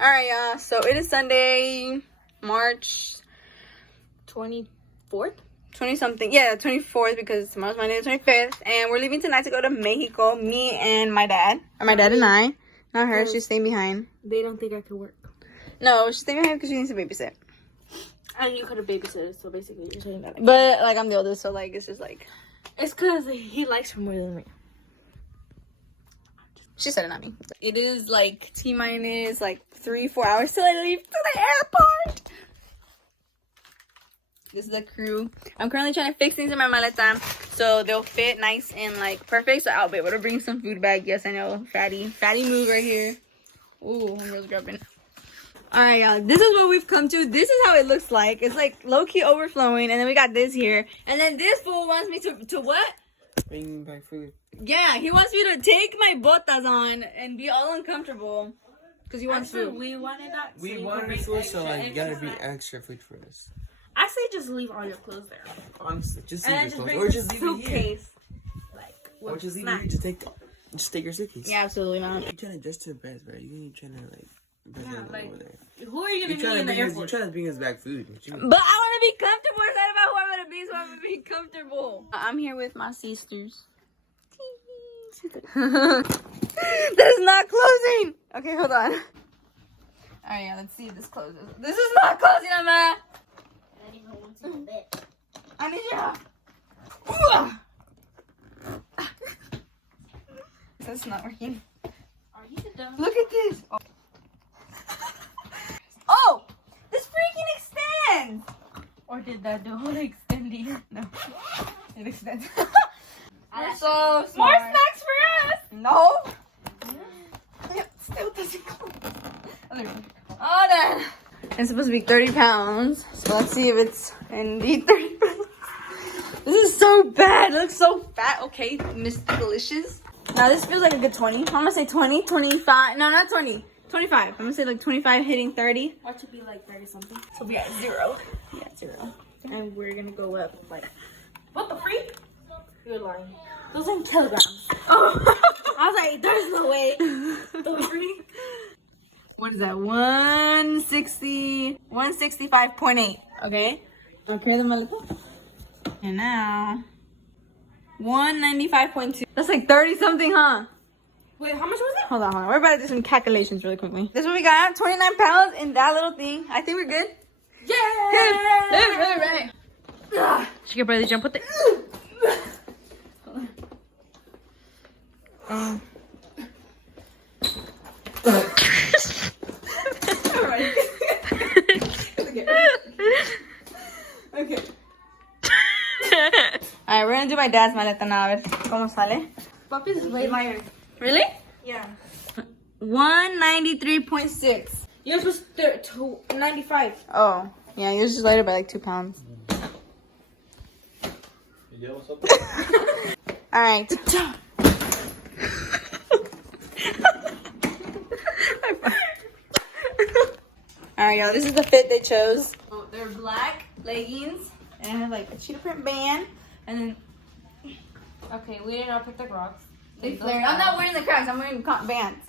Alright, y'all. So it is Sunday, March 24th? 20 something. Yeah, 24th because tomorrow's Monday the 25th. And we're leaving tonight to go to Mexico. Me and my dad. Or my dad and I. Not her. She's staying behind. They don't think I could work. No, she's staying behind because she needs to babysit. And you could have babysitted, so basically you're saying that. But, like, I'm the oldest, so, like, it's just, like... It's because he likes her more than me. She said it, not me. It is, like, T-minus, like, 3-4 hours till I leave to the airport. This is the crew. I'm currently trying to fix things in my maleta so they'll fit nice and, like, perfect. So I'll be able to bring some food back. Yes, I know. Fatty move right here. Ooh, homegirl's grabbing. Alright, y'all. This is what we've come to. This is how it looks like. It's, like, low-key overflowing. And then we got this here. And then this fool wants me to what? Bring back food. Yeah, he wants me to take my botas on and be all uncomfortable. Because he wants food. We wanted that. We wanted food, so like you gotta bring extra food for us. Actually, just leave all your clothes there. Honestly, just And leave then your just clothes. bring Or the just leave it here. suitcase. Like, Or with just leave it snacks. here to just take your suitcase. Yeah, absolutely not. You're trying to dress to the best, bro. You ain't trying to like like, over there. Who are you You're going to trying be to in the bring us. You're airport? trying to bring us back food. What you mean? But I want to be comfortable. It's not about who I'm going to be, so I'm going to be comfortable. I'm here with my sisters. This is not closing. Okay, hold on. Alright, yeah, let's see if this closes. This is not closing, Emma. I didn't even want to do that. I need you. Ooh. This is not working. Are you dumb? Look at this. Oh, this freaking extends. Or did that do whole extending? No, it extends. We're We're so smart. More snacks for us! No. It still doesn't close. Oh, then. It's supposed to be 30 pounds. So let's see if it's indeed 30 pounds. This is so bad. It looks so fat. Okay, Miss Delicious. Now this feels like a good 20. I'm gonna say 20, 25. No, not 20. 25. I'm gonna say like 25 hitting 30. Watch it be like 30 something. So we at 0. Yeah, 0. And we're gonna go up like, what the freak? You're lying. Those are in kilograms. Oh. I was like, there's no way. The freak. What is that? 160, 165.8. Okay. Okay, the maleta. And now 195.2. That's like 30 something, huh? Wait, how much was it? Hold on. We're about to do some calculations really quickly. This is what we got. 29 pounds in that little thing. I think we're good. Yeah! Right. She can barely jump with it. Okay. Alright, we're gonna do my dad's maleta now. A ver cómo sale. Papi's is way lighter. Really? Yeah. 193.6. Yours was 95. Oh, yeah, yours is lighter by like 2 pounds. Alright. Alright, y'all, this is the fit they chose. Oh, they're black leggings, and I have like a cheetah print band, and then Okay, we didn't all pick the Crocs. they flare. I'm not wearing the Crocs, I'm wearing bands.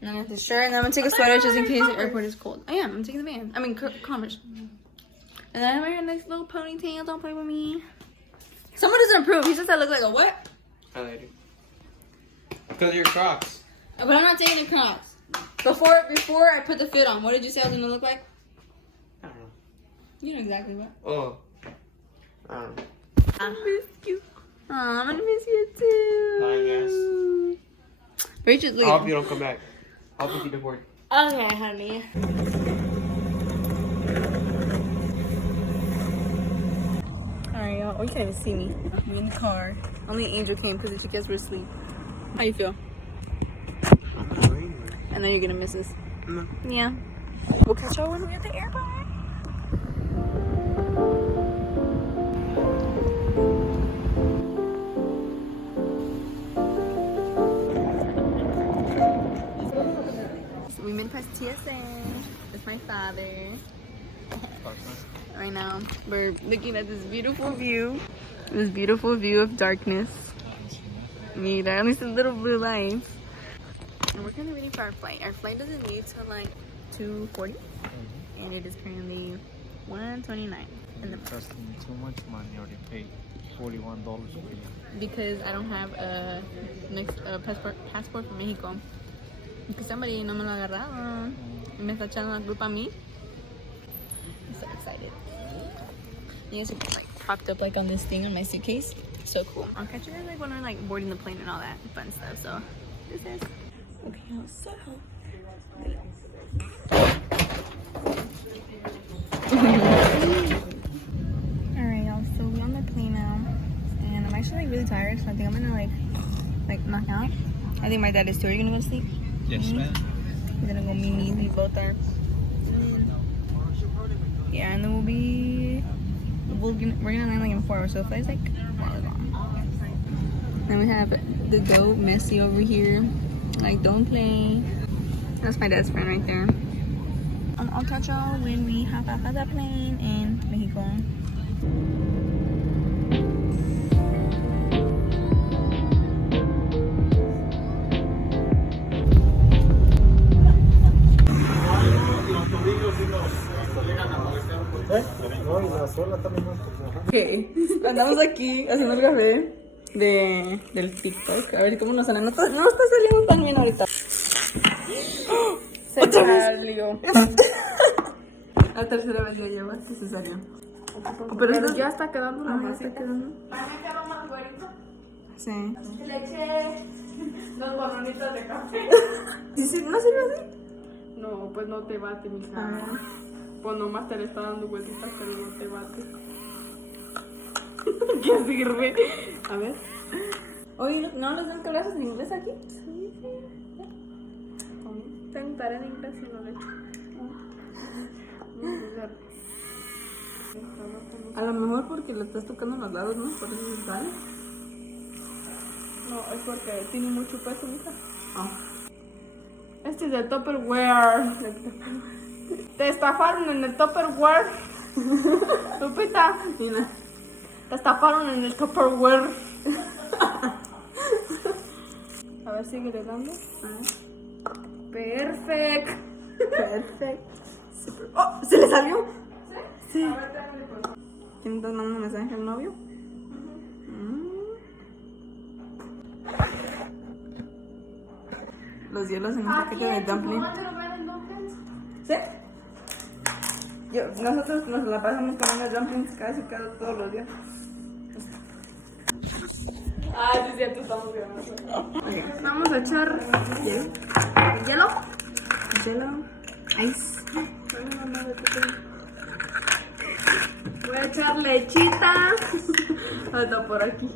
And then I have this shirt, and then I'm gonna take a sweater just in case the airport is cold. I am, I'm taking the band. I mean, Converse. And then I wear a nice little ponytail, don't play with me. Someone doesn't approve, he says I look like a what? Highlighter. Because you're Crocs. But I'm not taking the Crocs. Before I put the fit on, what did you say I was gonna look like? I don't know. You know exactly what. Oh. I don't know. I miss you. Aw, I'm gonna miss you too. Bye, Rachel's I looking. hope you don't come back. I'll pick you deported. Okay, honey. Alright, y'all. Oh, you can't even see me. I'm in the car. Only Angel came because the chicas were asleep. How you feel? I'm not going anywhere. I know you're gonna miss us. No. Yeah. We'll catch y'all when we're at the airport. So we made it past TSA. That's my father. Right now, we're looking at this beautiful view. This beautiful view of darkness. Mira, only some little blue lights. And we're kind of waiting for our flight. Our flight doesn't leave till like 240, and it is currently 129 in the You're costing too much money. You already paid $41 for you. because I don't have a passport from Mexico. Because somebody no me lo agarraron. Y me está echando la culpa a mí. I'm so excited. You guys are like propped up like on this thing on my suitcase. So cool. I'll catch you guys like when we're like boarding the plane and all that fun stuff. So this is okay. So alright, y'all. So we're on the plane now, and I'm actually like really tired. So I think I'm gonna like knock out. I think my dad is too. Are you gonna go to sleep? Yes, ma'am. We're gonna go meet. We both are. Yeah, and then we're gonna land like in 4 hours. So the flight's like 4 hours long. Then we have the goat Messi over here. Like, don't play. That's my dad's friend right there. I'll catch y'all when we hop off of that plane in Mexico. Okay, andamos aquí haciendo el café del TikTok. A ver cómo nos sale. No está saliendo tan bien ahorita. Se salió. La tercera vez ya lleva que se salió. Pero ya está quedando la masa. ¿Está quedando? ¿A mí me quedó más güerito? Sí. Le eché 2 borronitas de café. Dice, ¿no se lo hace? No, pues no te bate, mija. Ah. Pues nomás te le está dando vueltitas, pero no te bate. ¿Qué sirve? A ver. Oye, ¿no les dan clases en inglés aquí? Sí. Tentaré en inglés y no le echo. A lo mejor porque le estás tocando los lados, ¿no? Por eso se sale. No, es porque tiene mucho peso, mija. Ah. Este es de Tupperware. Te estafaron en el Tupperware. Lupita, Mira. te estafaron en el Tupperware. A ver, sigue dando. Perfecto. Perfecto. ¡Oh! ¿Se le salió? Sí. ¿Quién está mandando un mensaje al novio? Los hielos en un paquete de dumpling. ¿Sí? Nosotros nos la pasamos comiendo dumplings casi todos los días. Ah, sí, cierto, estamos grabando. Okay. Vamos a echar Hielo. Ice. Voy a echar lechita. Hasta por aquí.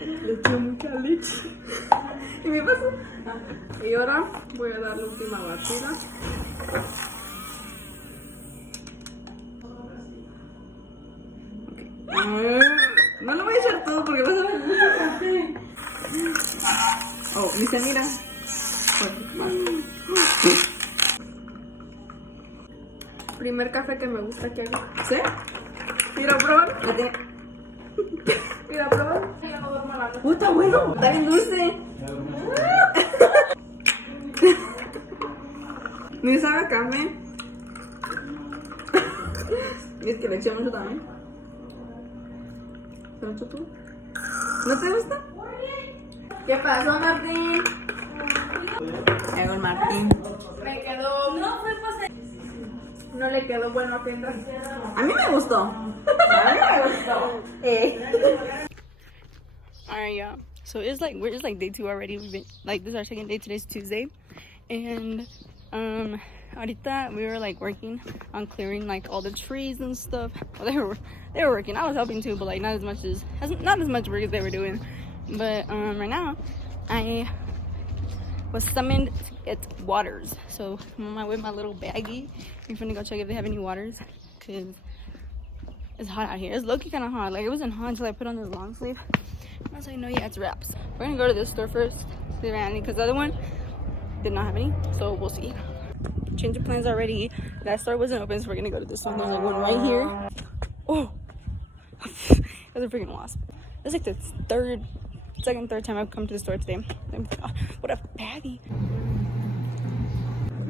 Le eché mucha leche. ¿Y me pasó? Y ahora voy a dar la última batida. No lo voy a echar todo porque vas a ver mucho café. Oh, dice, mira. Primer café que me gusta que haga. ¿Sí? Mira, probar. La tiene. Mira, probar. Ya no duermo a la noche. Puta, bueno. Está bien dulce. Me sabe a café. Y es que le eché mucho también. ¿Te lo echo tú? ¿No te gusta? ¿Qué pasó, Martín? Llegó el Martín. Me quedó. No le quedó bueno a Kendra. A mí me gustó. A mí me gustó. Alright, yeah. So it's like we're just like day 2 already. We've been like, this is our second day. Today's Tuesday, and ahorita we were like working on clearing like all the trees and stuff. Well, they were working. I was helping too, but like not as much work as they were doing. But right now I was summoned to get waters. So I'm on my way with my little baggie. We're gonna go check if they have any waters, cause it's hot out here. It's low-key kind of hot. Like, it wasn't hot until I put on this long sleeve. I was like, no, yeah, it's wraps. We're gonna go to this store first, see if they have any, because the other one did not have any. So we'll see. Change of plans already. That store wasn't open, so we're gonna go to this one. There's like one right here. Oh, that's a freaking wasp. It's like the third time I've come to the store today. What a baggy.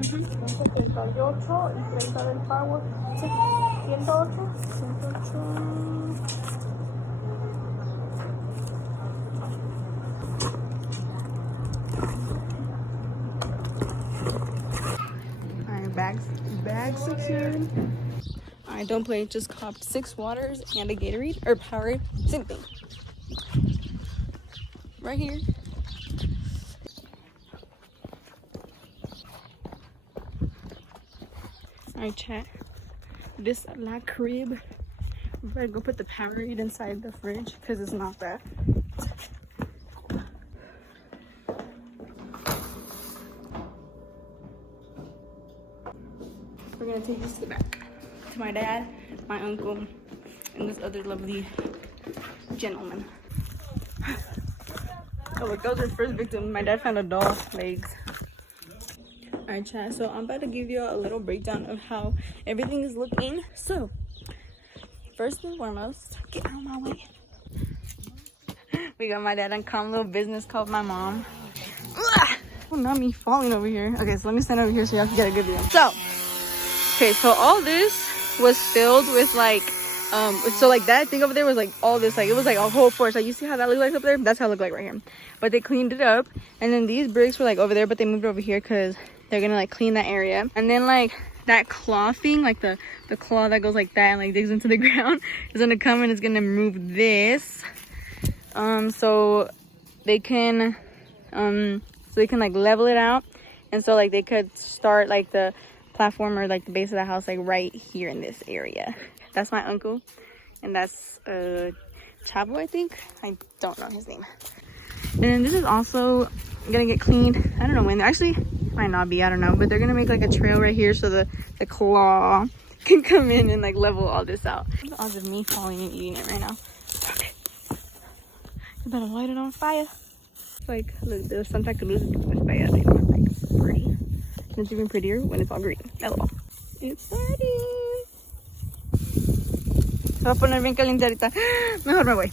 178 y 30 del power. 108. 108. Alright, bags secured. Alright, don't play. Just copped 6 waters and a Gatorade or Powerade. Same thing. Right here. Alright, chat. This la crib. I'm gonna go put the Powerade inside the fridge because it's not that. We're gonna take this to the back to my dad, my uncle, and this other lovely gentleman. Oh look, that was our first victim. My dad found a doll legs. Alright chat, so I'm about to give you a little breakdown of how everything is looking. So, first and foremost, get out of my way. We got my dad on calm little business called my mom. Ugh! Oh, not me falling over here. Okay, so let me stand over here so y'all can get a good view. So all this was filled with like, so like that thing over there was like all this, like it was like a whole forest. Like you see how that looks like up there? That's how it looked like right here. But they cleaned it up, and then these bricks were like over there, but they moved over here because they're gonna like clean that area. And then like that claw thing, like the claw that goes like that and like digs into the ground, is gonna come and it's gonna move this, so they can like level it out, and so like they could start like the platform or like the base of the house like right here in this area. That's my uncle, and that's Chavo, I think. I don't know his name. And then this is also gonna get cleaned. I don't know when. Actually, it might not be. I don't know. But they're gonna make like a trail right here so the claw can come in and like level all this out. The odds of me falling and eating it right now. Okay. You better light it on fire. Like, look, the Santa Cruz is like pretty. And it's even prettier when it's all green. LOL. It's ready. Se va a poner bien caliente ahorita. Mejor me voy.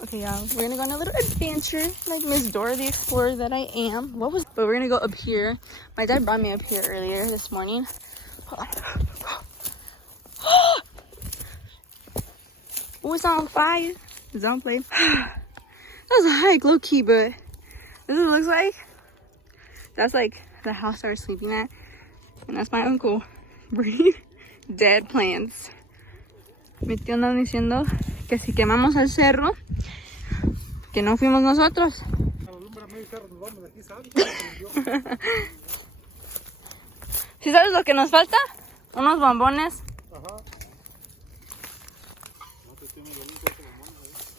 Okay, y'all, we're gonna go on a little adventure, like Miss Dora the Explorer that I am. But we're gonna go up here. My dad brought me up here earlier this morning. Hold on. Oh, it's on fire. Don't play. That was a hike, low key, but this is what it looks like. That's like the house I was sleeping at, and that's my uncle. Breathe. Dead plants. Me andan diciendo que si quemamos el cerro, que no fuimos nosotros. ¿Sí sabes lo que nos falta? Unos bombones. Ajá.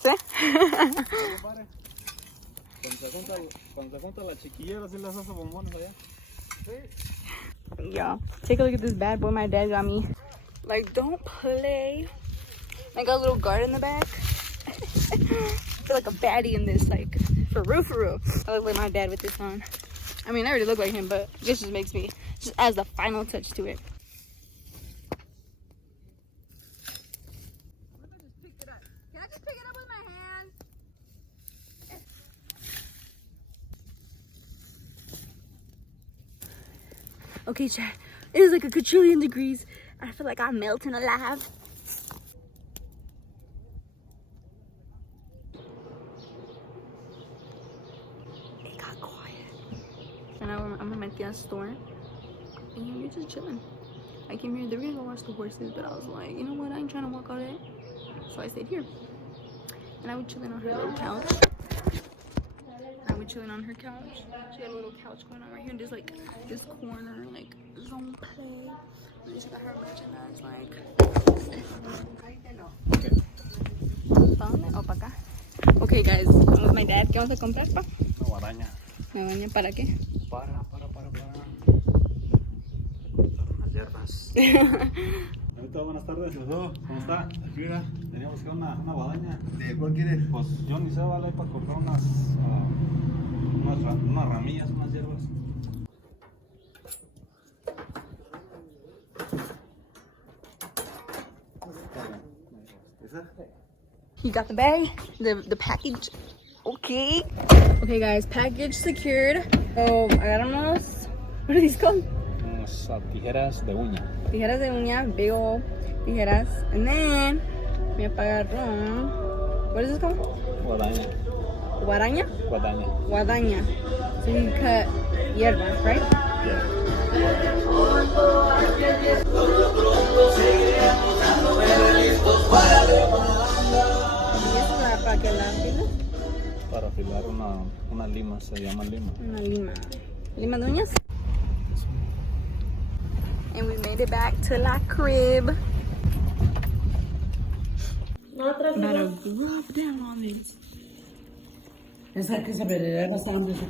¿Sí? Cuando se junta la chiquillera, ¿sí les hace bombones allá? Sí. Y'all, take a look at this bad boy my dad got me. Like, don't play. I got a little guard in the back. I feel like a baddie in this, like, for real. I look like my dad with this on. I mean, I already look like him, but this just makes me, just adds the final touch to it. Can I just pick it up with my hand? Okay, chat. It is like a quadrillion degrees. I feel like I'm melting alive. It got quiet. And I'm gonna make the store. And you're just chilling. I came here, they were gonna go watch the horses, but I was like, you know what, I ain't trying to walk all day. So I stayed here. And I was chilling on her little couch. She had a little couch going on right here, and just like this corner, like zone play. And she's got her merchandise, like. ¿Para dónde? O para acá. Okay, guys, I'm with my dad. ¿Qué vamos a comprar, pa? Una guadaña. ¿Una guadaña para qué? Para. Unas hierbas. Ahorita, buenas tardes, ¿cómo está? Mira, teníamos que una guadaña. ¿De cuál quieres? Pues yo ni sé, vale, para cortar unas ramillas, unas hierbas. ¿Esa? He got the bag, the package. Okay. Okay, guys, package secured. Oh, agarramos. What are these called? Unas tijeras de uña. Tijeras de uña, big old tijeras. And then me apagaron. What is this called? Guadaña. Guadaña? Guadaña. Guadaña. So you cut hierba, right? Yeah. Y eso es para que la fila. Para afilar una lima, se llama lima. Una lima. Lima de uñas. And we made it back to la crib. About to rub down on this.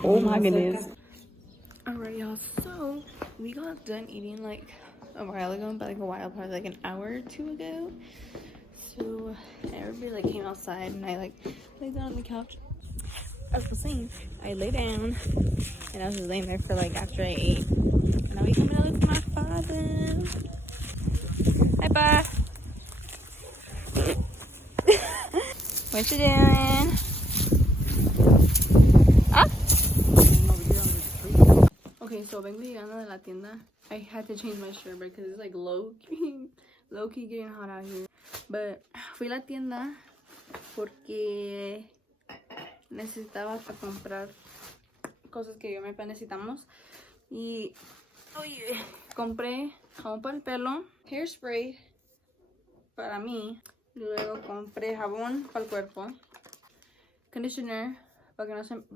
Oh my goodness. Alright, y'all. So we got done eating like a while ago, but like a while, probably like an hour or two ago. So everybody like came outside, and I like laid down on the couch. As I was saying, I lay down, and I was just laying there for like after I ate. And now we coming to look for my father. Hi, Pa. What you doing? Ah. Okay, so vengo llegando de la tienda. I had to change my shirt because it's like low key getting hot out here. But fui a la tienda porque necesitaba para comprar cosas que yo me necesitamos. Y oye, compré jabón para el pelo, hairspray para mí. Luego compré jabón para el cuerpo, conditioner para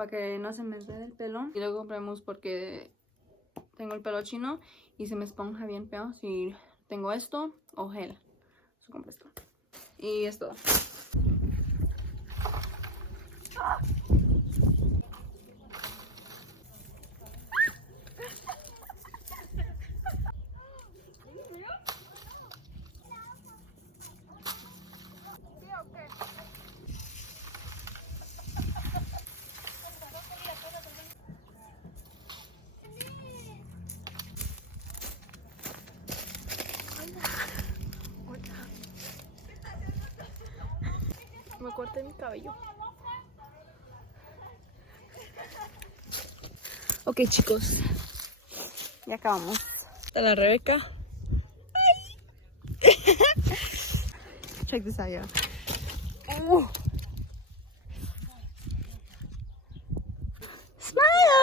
que no se me enrede el pelo. Y luego compré mousse porque tengo el pelo chino y se me esponja bien feo si tengo esto o gel. So compré esto. Y es todo. Me corté mi cabello. Ok, chicos, ya acabamos. Está la Rebeca. Check this out, y'all. Smile.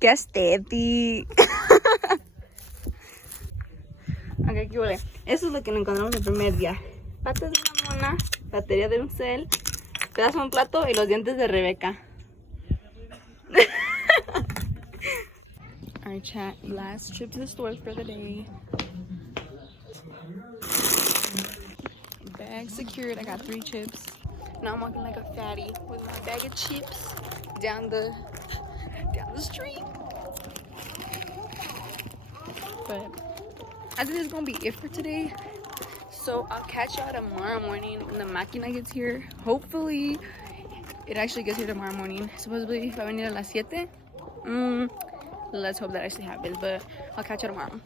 Qué aesthetic. Ok, ¿qué huele? Eso es lo que nos encontramos el primer día. Patas de una mona, batería de un cel, pedazo de un plato y los dientes de Rebeca. Alright, chat. Last trip to the store for the day. Bag secured. I got 3 chips. Now I'm walking like a fatty with my bag of chips down the street. But I think this is gonna be it for today. So I'll catch y'all tomorrow morning when the máquina gets here. Hopefully it actually gets here tomorrow morning. Supposedly va a venir a las 7. Let's hope that actually happens, but I'll catch you tomorrow.